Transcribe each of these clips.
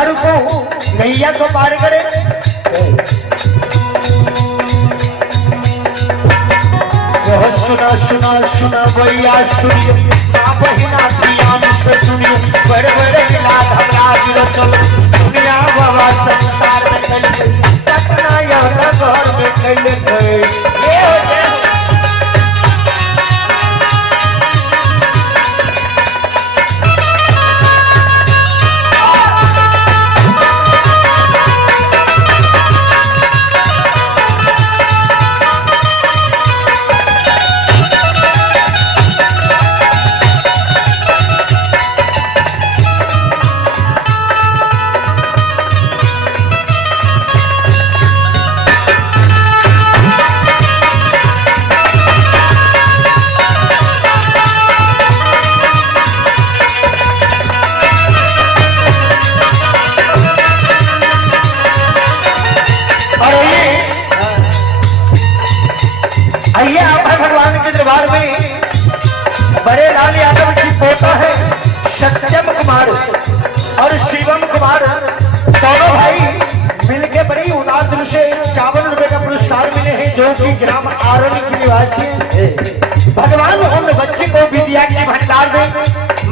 श्रद्धालु को नैया को पार करे। सुना सुना सुना भैया सुनिए बहिना प्रियाम से सुनिए बड़े बड़े चल दुनिया बाबा संसार में चल पटना यहाँ घर में कैले गए। बड़े लाल यादव की पोता है सत्यम कुमार और शिवम कुमार, दोनों भाई मिलके बड़ी उदार दिल से 51 रुपए का पुरस्कार मिले हैं, जो कि ग्राम आरण के निवासी हैं। भगवान उन बच्चे को विद्या की भंडार दे।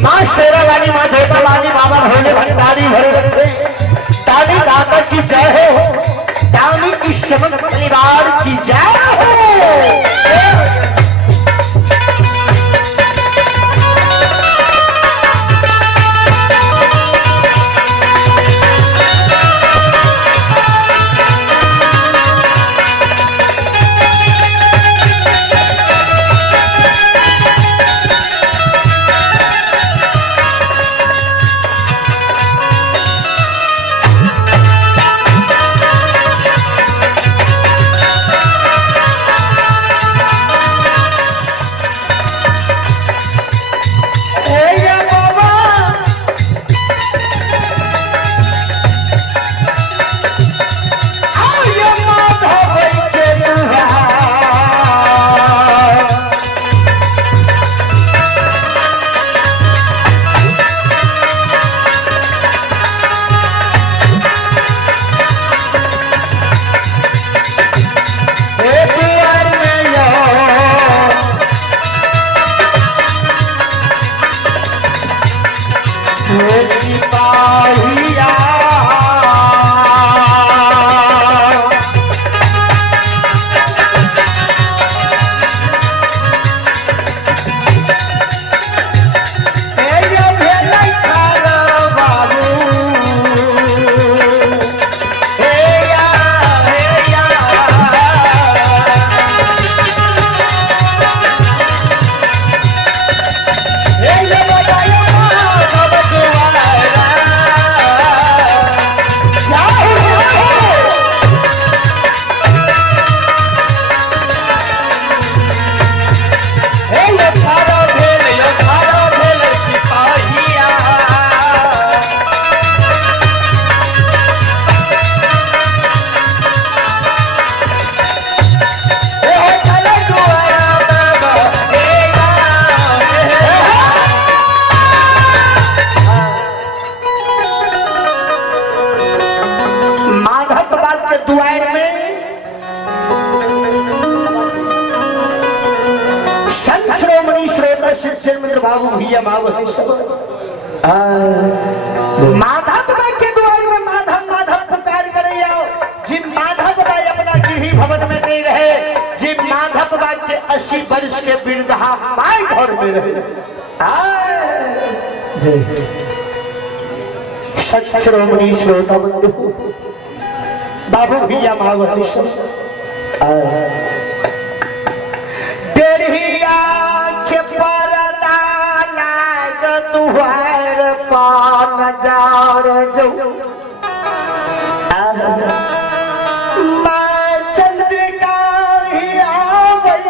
माँ शेरा वाली, माँ देवता वाली, बाबा भोले भंडारी भरे रखे। दादी दादा की जय हो, दानी की समन परिवार की जय हो। बाबू भैया माधव के द्वार में माधव माधव पुकार करे आओ। जिन माधव भाई अपना गृह भवन में नहीं रहे, जिन माधव भाई के 80 वर्ष के वृद्धा माई घर में रहे। श्रोमणी श्रोता बंधु बाबू भैया मावली तुहार पान जार जो मैं चंद्रिका ही आवई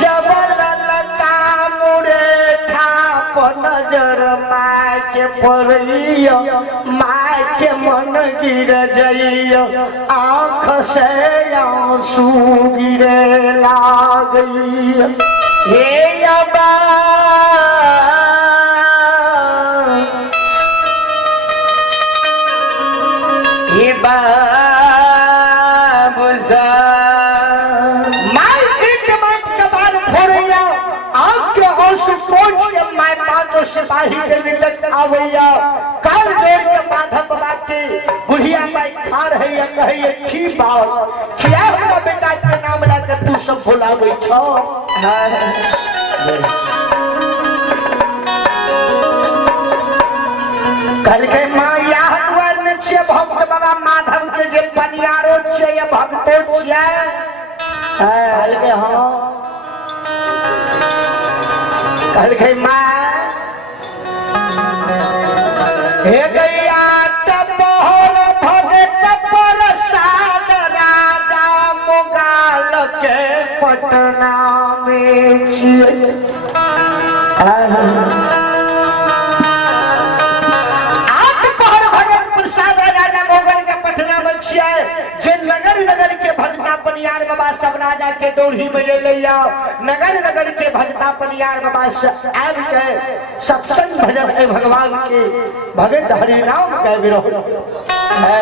जबल लका मुरे ठाप नजर माँ के पड़ियो, माँ के मन गिर जइयो, आँख से आंसू गिरे लागई। हे अबा बाबू माई ईट मत कबार फोड़ैया आग के होश पोछ के माई पांचों सिपाही के निकट आवैया काल जोड़ के माधव बाबा के बुढ़िया माई खा रही है कहिए खी बाल खिया हुआ बेटा के नाम लाकर तू सब भुलावे छो कल के माँ याद वन छे भक्त बाबा माधव के जे पनियारो छे ये भक्तो छे कल के हाँ कल के माँ हे गैया तपोहर भगत प्रसाद राजा मुगाल के पटना में छिए पनियार बाबा सब राजा के डोरी में ले लिया नगर नगर के भक्ता पनियार बाबा आब के सत्संग भजन है भगवान के भगत हरि नाम के विरोध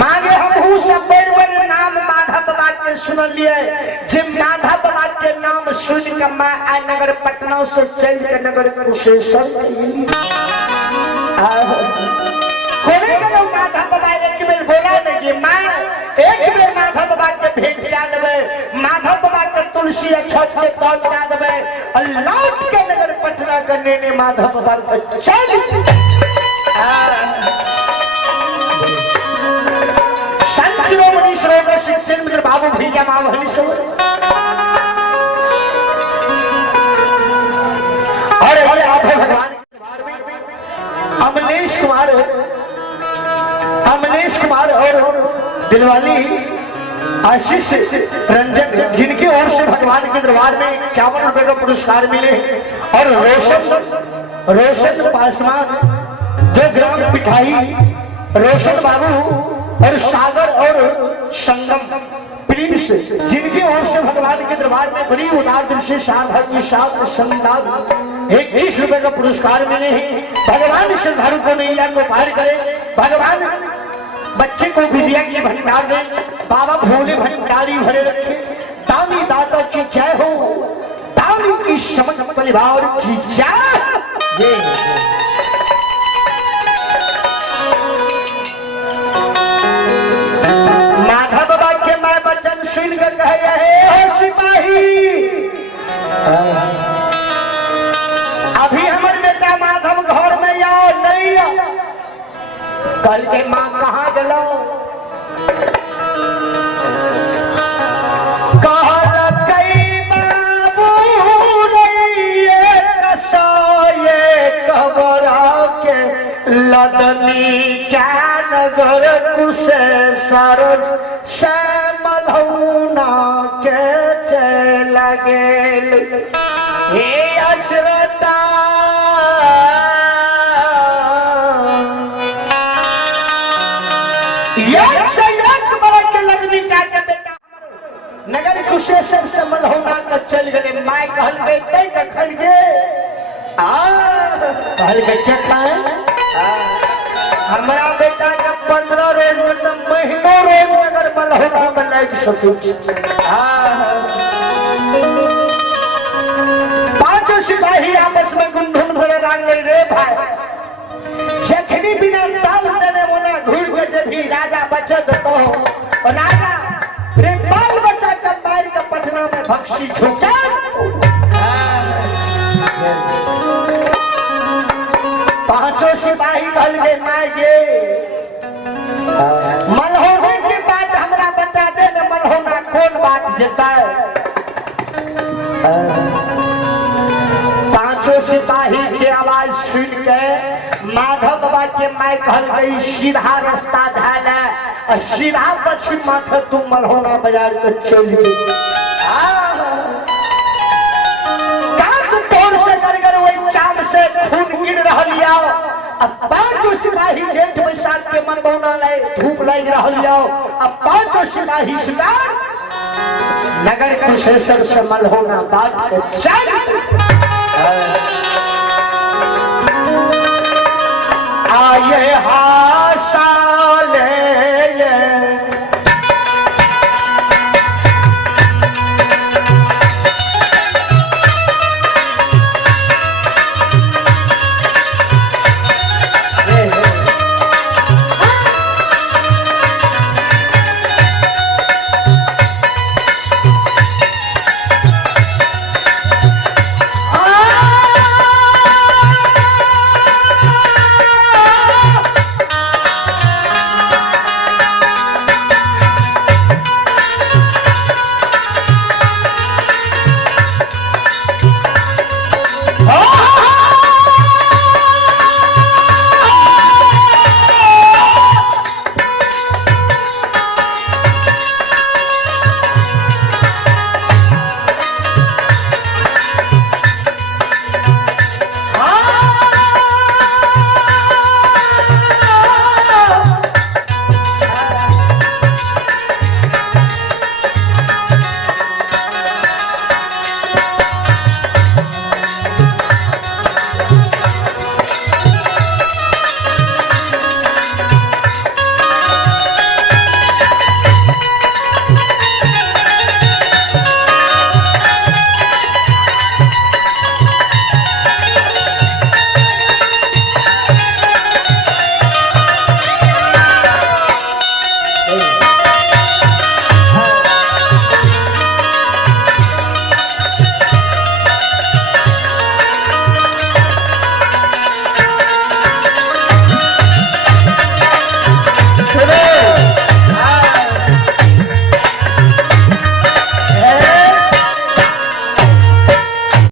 मांगे हम सब बड़े नाम माधव बाबा के सुन लिए जे माधव बाबा के नाम सुन के मैं आ नगर पटना से चल के नगर कुशेश्वर कोने के लोग माधव बाबा एक बेर बोला नहीं माँ एक बेर माधव बाबा के भेंट क्या देवे माधव बाबा के तुलसी छठ के तौल क्या देवे और लौट के नगर पटना करने ने माधव बाबा को चल संत शिरोमणि सरोवर शिक्षण मित्र बाबू भैया माँ भनी सो और आप भगवान अमलेश कुमार और दिलवाली आशीष रंजन जिनकी ओर से भगवान के दरबार में 51 रुपए का पुरस्कार मिले और रोशन पासवान जो ग्राम पिठाई रोशन बाबू और सागर और संगम प्रिंस जिनकी ओर से भगवान के दरबार में बड़ी उदार दिल से साधक के साथ संदान 21 रुपए का पुरस्कार मिले हैं। भगवान श्रद्धालु को नैया को पार करे भगवान बच्चे को विद्या की भंडार दे बाबा भोले भंडारी भरे रखे दानी दाता की जय हो दानी की समझ परिवार की जय ये माधव बाबा के मैं वचन सुन कर कहे हो सिपाही अभी हमारे बेटा माधव घर में आओ नहीं आओ कल के माँ कहाँ गलो लदनी क्या नगर कुशेश्वर से मलहौना के चला गेल हे अजरता नगर कुशेश्वर से मलहौना का चल गए माय कहल गए तय कखन गे कहल गए क्या खाए हमारा बेटा का 15 रोज मतलब महीनों रोज नगर मलहौना में लग सके पांचों सिपाही आपस में गुंधुन भरे लागले रे भाई जखनी बिना ताल देने मोना घूर के जब भी राजा बचत तो राजा रे बाल बच्चा जब मार के पटना में भक्सी झोंका पांचों सिपाही कहल गए माय गे मलहौना की बात हमरा बता दे न मलहौना कौन बात जेता पांचों सिपाही के आवाज सुन के माधव बाबा के माय कहल गई सीधा रास्ता धाले और सीधा पश्चिम माथे तुम मलहौना बाजार के चल गई से खून गिर रहा अब पांचों सिपाही जेठ बैसाख के मनमोहना लाए धूप लग रहा अब पांचों सिपाही नगर कुशेश्वर से मलहौना बात चल